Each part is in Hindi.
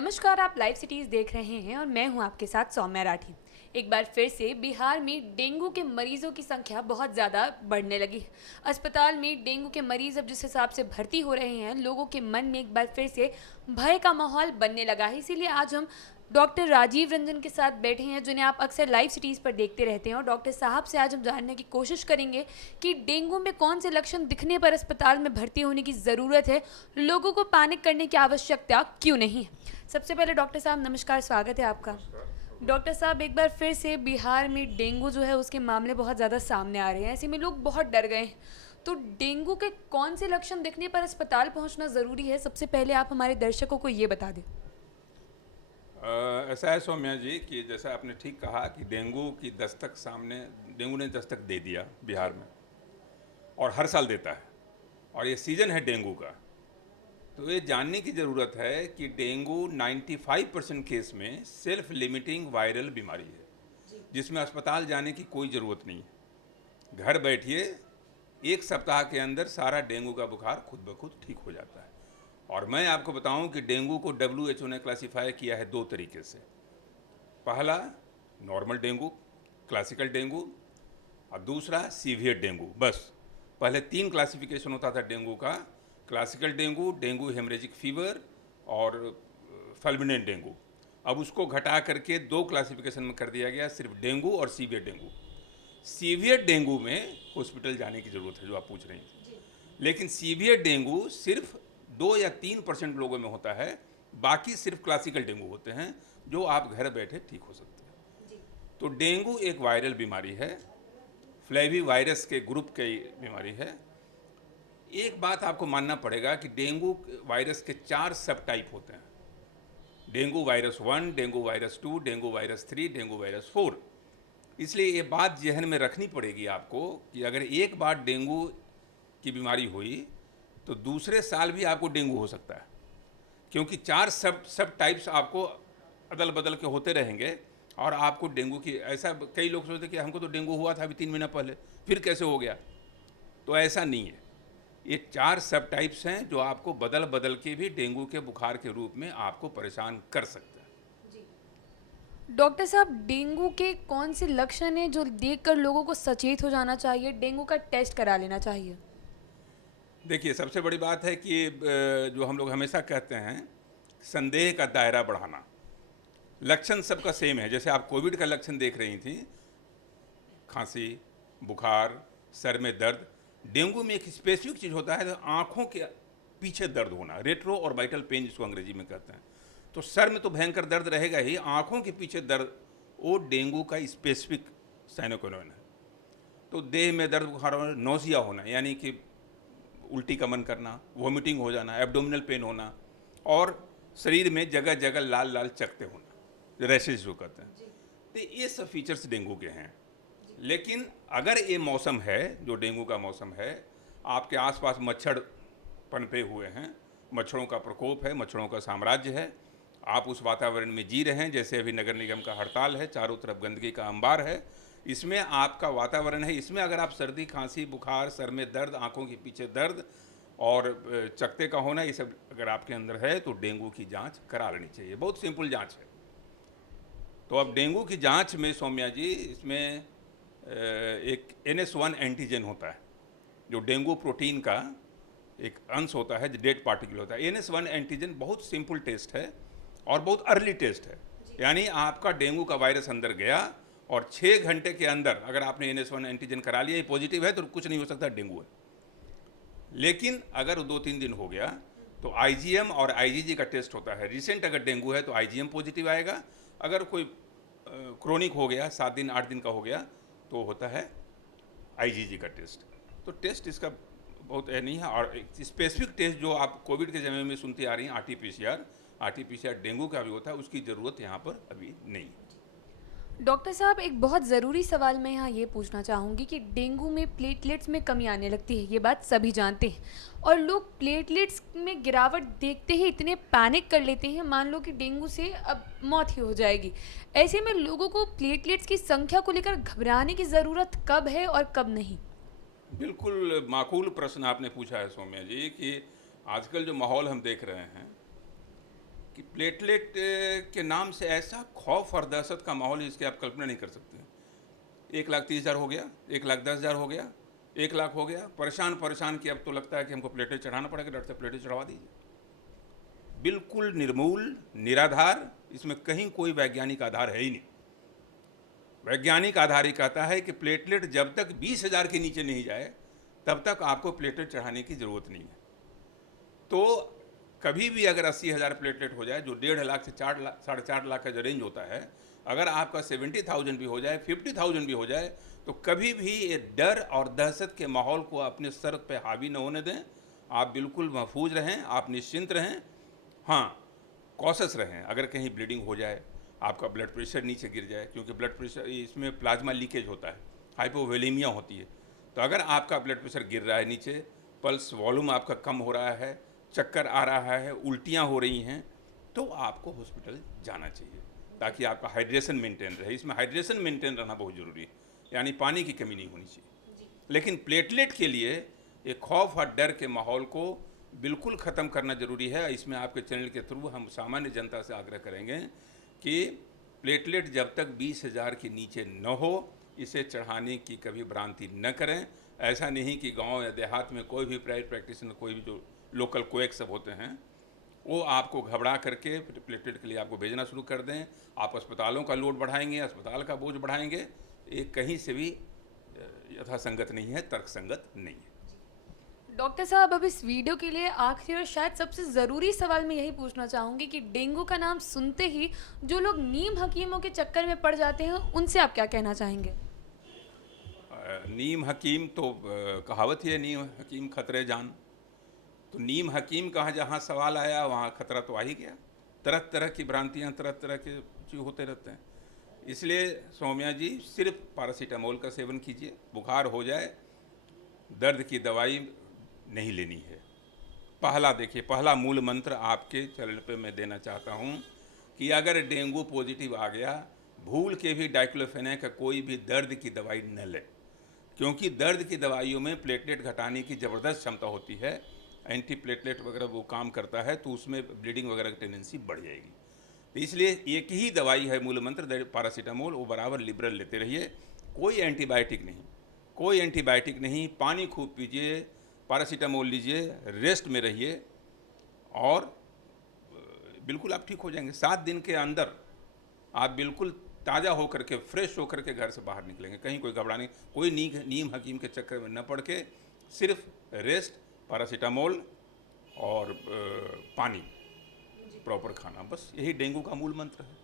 नमस्कार, आप लाइव सिटीज देख रहे हैं और मैं हूं आपके साथ सौम्या राठी। एक बार फिर से बिहार में डेंगू के मरीजों की संख्या बहुत ज़्यादा बढ़ने लगी है। अस्पताल में डेंगू के मरीज अब जिस हिसाब से भर्ती हो रहे हैं, लोगों के मन में एक बार फिर से भय का माहौल बनने लगा है। इसीलिए आज हम डॉक्टर राजीव रंजन के साथ बैठे हैं, जिन्हें आप अक्सर लाइव सिटीज़ पर देखते रहते हैं। और डॉक्टर साहब से आज हम जानने की कोशिश करेंगे कि डेंगू में कौन से लक्षण दिखने पर अस्पताल में भर्ती होने की ज़रूरत है, लोगों को पैनिक करने की आवश्यकता क्यों नहीं है। सबसे पहले डॉक्टर साहब नमस्कार, स्वागत है आपका। डॉक्टर साहब, एक बार फिर से बिहार में डेंगू जो है उसके मामले बहुत ज़्यादा सामने आ रहे हैं। ऐसे में लोग बहुत डर गए हैं। तो डेंगू के कौन से लक्षण दिखने पर अस्पताल पहुंचना ज़रूरी है, सबसे पहले आप हमारे दर्शकों को ये बता दें। ऐसा है सौम्या जी कि जैसा आपने ठीक कहा कि डेंगू ने दस्तक दे दिया बिहार में, और हर साल देता है, और ये सीज़न है डेंगू का। तो ये जानने की ज़रूरत है कि डेंगू 95% केस में सेल्फ लिमिटिंग वायरल बीमारी है, जिसमें अस्पताल जाने की कोई ज़रूरत नहीं है। घर बैठिए, एक सप्ताह के अंदर सारा डेंगू का बुखार खुद ब खुद ठीक हो जाता है। और मैं आपको बताऊं कि डेंगू को WHO ने क्लासिफाई किया है दो तरीके से। पहला नॉर्मल डेंगू, क्लासिकल डेंगू, और दूसरा सीवियर डेंगू। बस पहले 3 क्लासिफिकेशन होता था डेंगू का: classical dengue, dengue haemorrhagic fever और फल्मिनेंट डेंगू। अब उसको घटा करके 2 क्लासिफिकेशन में कर दिया गया, सिर्फ डेंगू और सीवियर डेंगू। सीवियर डेंगू में हॉस्पिटल जाने की ज़रूरत है, जो आप पूछ रहे हैं। लेकिन सीवियर डेंगू सिर्फ 2 या 3% लोगों में होता है, बाकी सिर्फ क्लासिकल डेंगू होते हैं, जो आप घर बैठे ठीक हो सकते हैं। तो डेंगू एक वायरल बीमारी है, फ्लेवी वायरस के ग्रुप की बीमारी है। एक बात आपको मानना पड़ेगा कि डेंगू वायरस के 4 सब टाइप होते हैं: dengue virus 1, dengue virus 2, dengue virus 3, dengue virus 4। इसलिए ये बात जहन में रखनी पड़ेगी आपको कि अगर एक बार डेंगू की बीमारी हुई तो दूसरे साल भी आपको डेंगू हो सकता है, क्योंकि 4 सब टाइप्स आपको अदल बदल के होते रहेंगे। और आपको डेंगू की, ऐसा कई लोग सोचते कि हमको तो डेंगू हुआ था अभी 3 महीना पहले, फिर कैसे हो गया। तो ऐसा नहीं है। ये 4 सब टाइप्स हैं जो आपको बदल बदल के भी डेंगू के बुखार के रूप में आपको परेशान कर सकते हैं। डॉक्टर साहब, डेंगू के कौन से लक्षण हैं जो देखकर लोगों को सचेत हो जाना चाहिए, डेंगू का टेस्ट करा लेना चाहिए? देखिए, सबसे बड़ी बात है कि जो हम लोग हमेशा कहते हैं, संदेह का दायरा बढ़ाना। लक्षण सबका सेम है। जैसे आप कोविड का लक्षण देख रही थी, खांसी, बुखार, सर में दर्द। डेंगू में एक स्पेसिफिक चीज़ होता है, तो आँखों के पीछे दर्द होना, रेट्रो ऑर्बिटल पेन जिसको अंग्रेजी में कहते हैं। तो सर में तो भयंकर दर्द रहेगा ही, आँखों के पीछे दर्द, वो डेंगू का स्पेसिफिक साइनोकोनोन है। तो देह में दर्द, बुखार होना, नौसिया होना, यानी कि उल्टी का मन करना, वोमिटिंग हो जाना, एब्डोमिनल पेन होना, और शरीर में जगह जगह लाल लाल चकते होना, रैशेज जो कहते हैं। तो ये सब फीचर्स डेंगू के हैं। लेकिन अगर ये मौसम है, जो डेंगू का मौसम है, आपके आसपास मच्छर पनपे हुए हैं, मच्छरों का प्रकोप है, मच्छरों का साम्राज्य है, आप उस वातावरण में जी रहे हैं। जैसे अभी नगर निगम का हड़ताल है, चारों तरफ गंदगी का अंबार है, इसमें आपका वातावरण है। इसमें अगर आप सर्दी, खांसी, बुखार, सर में दर्द, आंखों के पीछे दर्द और चकते का होना, ये सब अगर आपके अंदर है तो डेंगू की जांच करा लेनी चाहिए। बहुत सिंपल जांच है। तो अब डेंगू की जांच में सौम्या जी, इसमें एक NS1 एंटीजन होता है, जो डेंगू प्रोटीन का एक अंश होता है, जो डेड पार्टिकल होता है। NS1 एंटीजन बहुत सिंपल टेस्ट है और बहुत अर्ली टेस्ट है। यानी आपका डेंगू का वायरस अंदर गया और 6 घंटे के अंदर अगर आपने NS1 एंटीजन करा लिया, ये पॉजिटिव है, तो कुछ नहीं हो सकता, डेंगू है। लेकिन अगर 2-3 दिन हो गया तो IgM और IgG का टेस्ट होता है। रिसेंट अगर डेंगू है तो IgM पॉजिटिव आएगा। अगर कोई क्रोनिक हो गया, 7 दिन 8 दिन का हो गया, तो होता है IgG का टेस्ट। तो टेस्ट इसका बहुत नहीं है। और स्पेसिफिक टेस्ट जो आप कोविड के समय में सुनती आ रही हैं, RT-PCR डेंगू का भी होता है, उसकी ज़रूरत यहाँ पर अभी नहीं है। डॉक्टर साहब, एक बहुत ज़रूरी सवाल मैं यहाँ ये पूछना चाहूँगी कि डेंगू में प्लेटलेट्स में कमी आने लगती है, ये बात सभी जानते हैं, और लोग प्लेटलेट्स में गिरावट देखते ही इतने पैनिक कर लेते हैं, मान लो कि डेंगू से अब मौत ही हो जाएगी। ऐसे में लोगों को प्लेटलेट्स की संख्या को लेकर घबराने की ज़रूरत कब है और कब नहीं? बिल्कुल माकूल प्रश्न आपने पूछा है सौम्या जी, कि आजकल जो माहौल हम देख रहे हैं, कि प्लेटलेट के नाम से ऐसा खौफ और दहशत का माहौल इसकी आप कल्पना नहीं कर सकते। 1,30,000 हो गया, 1,10,000 हो गया, 1,00,000 हो गया, परेशान कि अब तो लगता है कि हमको प्लेटलेट चढ़ाना पड़ेगा, डॉक्टर साहब प्लेटलेट चढ़वा दीजिए। बिल्कुल निर्मूल, निराधार, इसमें कहीं कोई वैज्ञानिक आधार है ही नहीं। वैज्ञानिक आधार ही कहता है कि प्लेटलेट जब तक 20,000 के नीचे नहीं जाए तब तक आपको प्लेटलेट चढ़ाने की ज़रूरत नहीं है। तो कभी भी अगर 80,000 प्लेटलेट हो जाए, जो 1.5 लाख से 4 लाख 4.5 लाख का जो रेंज होता है, अगर आपका 70,000 भी हो जाए, 50,000 भी हो जाए, तो कभी भी ये डर और दहशत के माहौल को अपने सर पे हावी न होने दें। आप बिल्कुल महफूज रहें, आप निश्चिंत रहें। हाँ, कॉशस रहें। अगर कहीं ब्लीडिंग हो जाए, आपका ब्लड प्रेशर नीचे गिर जाए, क्योंकि ब्लड प्रेशर इसमें प्लाज्मा लीकेज होता है, हाइपोवोलेमिया होती है, तो अगर आपका ब्लड प्रेशर गिर रहा है नीचे, पल्स वॉल्यूम आपका कम हो रहा है, चक्कर आ रहा है, उल्टियाँ हो रही हैं, तो आपको हॉस्पिटल जाना चाहिए ताकि आपका हाइड्रेशन मेंटेन रहे। इसमें हाइड्रेशन मेंटेन रहना बहुत ज़रूरी है, यानी पानी की कमी नहीं होनी चाहिए। लेकिन प्लेटलेट के लिए एक खौफ और डर के माहौल को बिल्कुल ख़त्म करना ज़रूरी है। इसमें आपके चैनल के थ्रू हम सामान्य जनता से आग्रह करेंगे कि प्लेटलेट जब तक 20,000 के नीचे न हो, इसे चढ़ाने की कभी भ्रांति न करें। ऐसा नहीं कि गांव या देहात में कोई भी प्राइवेट प्रैक्टिशनर, कोई भी जो लोकल कोएक सब होते हैं, वो आपको घबरा करके प्लेटलेट के लिए आपको भेजना शुरू कर दें। आप अस्पतालों का लोड बढ़ाएंगे, अस्पताल का बोझ बढ़ाएंगे। ये कहीं से भी यथासंगत नहीं है, तर्कसंगत नहीं है। डॉक्टर साहब, अब इस वीडियो के लिए आखिरी और शायद सबसे ज़रूरी सवाल मैं यही पूछना चाहूँगी कि डेंगू का नाम सुनते ही जो लोग नीम हकीमों के चक्कर में पड़ जाते हैं, उनसे आप क्या कहना चाहेंगे? नीम हकीम तो कहावत ही है, नीम हकीम खतरे जान। तो नीम हकीम का जहाँ सवाल आया वहाँ खतरा तो आ ही गया। तरह तरह की भ्रांतियाँ, तरह तरह के चीज़ होते रहते हैं। इसलिए सौम्या जी, सिर्फ पैरासीटामोल का सेवन कीजिए। बुखार हो जाए, दर्द की दवाई नहीं लेनी है। पहला देखिए, पहला मूल मंत्र आपके चैनल पे मैं देना चाहता हूँ कि अगर डेंगू पॉजिटिव आ गया, भूल के भी डाइक्लोफेनेक का कोई भी दर्द की दवाई न ले, क्योंकि दर्द की दवाइयों में प्लेटलेट घटाने की ज़बरदस्त क्षमता होती है। एंटी प्लेटलेट वगैरह वो काम करता है, तो उसमें ब्लीडिंग वगैरह की टेंडेंसी बढ़ जाएगी। तो इसलिए एक ही दवाई है मूल मंत्र, पैरासीटामोल, वो बराबर लिबरल लेते रहिए। कोई एंटीबायोटिक नहीं, कोई एंटीबायोटिक नहीं। पानी खूब पीजिए, पैरासीटामोल लीजिए, रेस्ट में रहिए और बिल्कुल आप ठीक हो जाएंगे। 7 दिन के अंदर आप बिल्कुल ताज़ा होकर के, फ्रेश होकर के घर से बाहर निकलेंगे। कहीं कोई घबराने, कोई नीम हकीम के चक्कर में न पड़ के सिर्फ रेस्ट, पैरासीटामोल और पानी प्रॉपर खाना, बस यही डेंगू का मूल मंत्र है।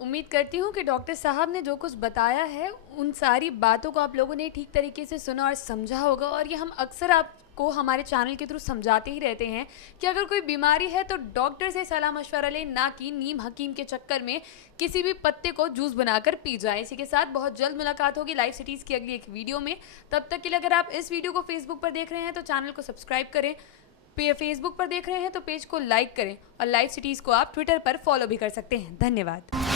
उम्मीद करती हूँ कि डॉक्टर साहब ने जो कुछ बताया है, उन सारी बातों को आप लोगों ने ठीक तरीके से सुना और समझा होगा। और ये हम अक्सर आपको हमारे चैनल के थ्रू समझाते ही रहते हैं कि अगर कोई बीमारी है तो डॉक्टर से सलाह मशवरा लें, ना कि नीम हकीम के चक्कर में किसी भी पत्ते को जूस बनाकर पी जाए। इसी के साथ बहुत जल्द मुलाकात होगी लाइव सिटीज़ की अगली एक वीडियो में। तब तक के लिए अगर आप इस वीडियो को फेसबुक पर देख रहे हैं तो चैनल को सब्सक्राइब करें, फेसबुक पर देख रहे हैं तो पेज को लाइक करें, और लाइव सिटीज़ को आप ट्विटर पर फॉलो भी कर सकते हैं। धन्यवाद।